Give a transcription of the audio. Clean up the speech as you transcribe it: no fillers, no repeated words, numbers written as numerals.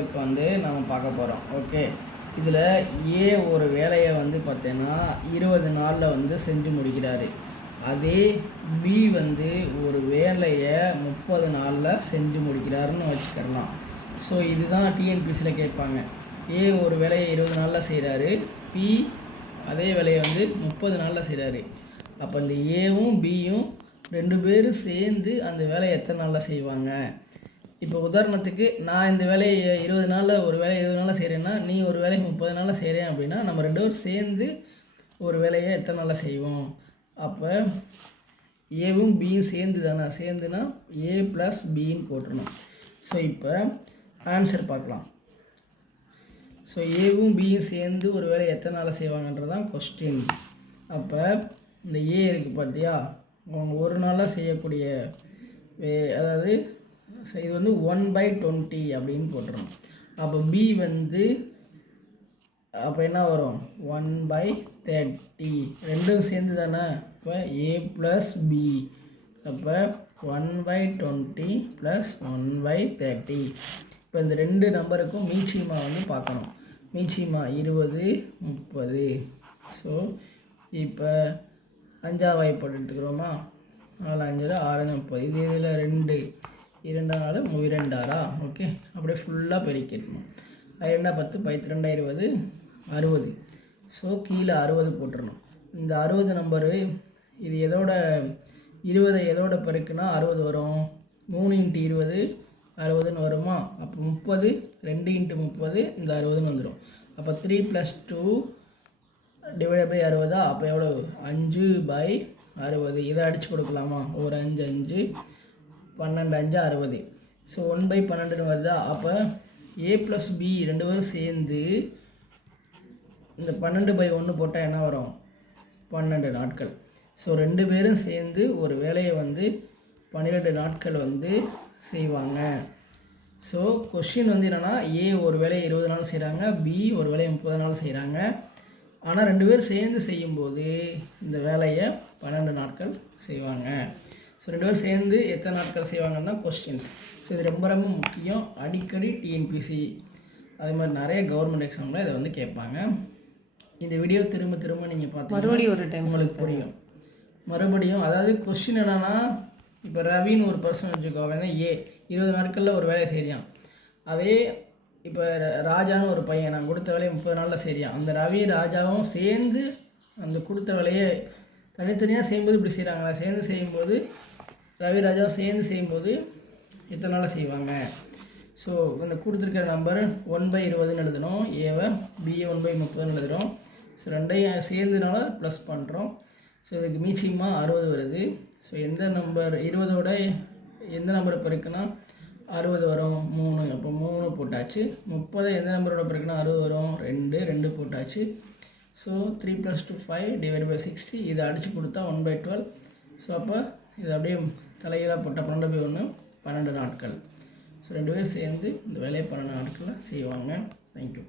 Work வந்து நம்ம பார்க்க போகிறோம். ஓகே, இதில் ஏ ஒரு வேலையை வந்து பார்த்தீங்கன்னா 20 நாளில் வந்து செஞ்சு முடிக்கிறாரு. அதே பி வந்து ஒரு வேலையை 30 நாளில் செஞ்சு முடிக்கிறாருன்னு வச்சுக்கிடலாம். ஸோ இதுதான் டிஎன்பிசியில் கேட்பாங்க. ஏ ஒரு வேலையை 20 நாளில் செய்கிறாரு, பி அதே வேலையை வந்து 30 நாளில் செய்கிறாரு. அப்போ இந்த ஏவும் பியும் 2 பேரும் சேர்ந்து அந்த வேலையை எத்தனை நாளில் செய்வாங்க? இப்போ உதாரணத்துக்கு நான் இந்த வேலையை 20 நாளில் ஒரு வேலையை 20 நாளில் செய்கிறேன்னா, நீ ஒரு வேலையை 30 நாளில் செய்கிறேன் அப்படின்னா, நம்ம 2 பேரும் சேர்ந்து ஒரு வேலையை எத்தனை நாளில் செய்வோம்? அப்போ ஏவும் பியும் சேர்ந்து தானே, சேர்ந்துனா ஏ ப்ளஸ் பின்னு போட்டுருணும். ஸோ இப்போ ஆன்சர் பார்க்கலாம். ஸோ ஏவும் பியும் சேர்ந்து ஒரு வேலையை எத்தனை நாளில் செய்வாங்கன்றது தான் கொஸ்டின். அப்போ இந்த ஏ இருக்குது பார்த்தியா, அவங்க ஒரு நாளில் செய்யக்கூடிய அதாவது இது வந்து 1/20 அப்படின்னு போட்டுருணும். அப்போ பி வந்து அப்போ என்ன வரும்? 1/30. ரெண்டும் சேர்ந்து தானே. இப்போ ஏ ப்ளஸ் பி. அப்போ 1/20 ப்ளஸ் 1/30. இப்போ இந்த 2 நம்பருக்கும் மீச்சிமா வந்து பார்க்கணும். மீச்சிமா 20, 30. ஸோ இப்போ 5ஆம் வாய்ப்பாடு எடுத்துக்கிறோமா? 4 5 6 30. இது இதில் 2 2 4 2 6. ஓகே, அப்படியே ஃபுல்லாக பெருக்கிடணும். 2 10 12 20 60. ஸோ கீழே 60 போட்டுடணும். இந்த 60 நம்பரு இது எதோட 20 எதோட பெருக்குன்னா 60 வரும். 3 × 20 60ன்னு வருமா? அப்போ 30 2 × 30 இந்த 60ன்னு வந்துடும். அப்போ 3 + 2 ÷ 60. அப்போ எவ்வளோ? 5/60. இதை அடித்து கொடுக்கலாமா? ஒரு 5 5 12 5 60. ஸோ 1/12ன்னு வருதா? அப்போ ஏ ப்ளஸ் பி 2 பேரும் சேர்ந்து இந்த 12/1 போட்டால் என்ன வரும்? 12 நாட்கள். ஸோ 2 பேரும் சேர்ந்து ஒரு வேலையை வந்து 12 நாட்கள் வந்து செய்வாங்க. ஸோ கொஷின் வந்து என்னென்னா, ஏ ஒரு வேலையை 20 நாள் செய்கிறாங்க, பி ஒரு வேலையை 30 நாள் செய்கிறாங்க. ஆனால் 2 பேர் சேர்ந்து செய்யும்போது இந்த வேலையை 12 நாட்கள் செய்வாங்க. ஸோ 2 பேர் சேர்ந்து எத்தனை நாட்கள் செய்வாங்கன்னு தான் கொஸ்டின்ஸ். ஸோ இது ரொம்ப ரொம்ப முக்கியம். அடிக்கடி டிஎன்பிசி அதே மாதிரி நிறைய கவர்மெண்ட் எக்ஸாமில் இதை வந்து கேட்பாங்க. இந்த வீடியோ திரும்ப திரும்ப நீங்கள் பார்த்து மறுபடியும் ஒரு டைம் உங்களுக்கு புரியும். மறுபடியும் அதாவது கொஸ்டின் என்னென்னா, இப்போ ரவின்னு ஒரு பர்சன் வச்சுக்கோ, அவன் ஏ 20 நாட்களில் ஒரு வேலையை செய்கிறான். அதே இப்போ ராஜான்னு ஒரு பையன் நான் கொடுத்த வேலையை 30 நாளில் செய்கிறான். அந்த ரவி ராஜாவும் சேர்ந்து அந்த கொடுத்த வேலையை தனித்தனியாக செய்யும்போது இப்படி செய்கிறாங்களா? சேர்ந்து செய்யும்போது ரவி ராஜாவும் சேர்ந்து செய்யும்போது எத்தனை நாளில் செய்வாங்க? ஸோ இந்த கொடுத்துருக்கிற நம்பர் 1/20ன்னு எழுதணும். ஏவை பிஏ 1/30ன்னு எழுதுகிறோம். ஸோ 2ஐயும் சேர்ந்துனால ப்ளஸ் பண்ணுறோம். ஸோ இதுக்கு மீச்சியமா 60 வருது. ஸோ எந்த நம்பர் 20ஓட எந்த நம்பரை பெருக்குன்னா 60 வரும்? 3. அப்போ 3 போட்டாச்சு. 30 எந்த நம்பரோட பெருக்குன்னா 60 வரும்? 2 போட்டாச்சு. ஸோ 3 + 2 5 ÷ 60. இதை அடித்து கொடுத்தா 1/12. ஸோ அப்போ இது அப்படியே தலைகளாக போட்டால் 12/1 12 நாட்கள். ஸோ 2 பேர் சேர்ந்து இந்த வேலையை 12 நாட்களில் செய்வாங்க. தேங்க்யூ.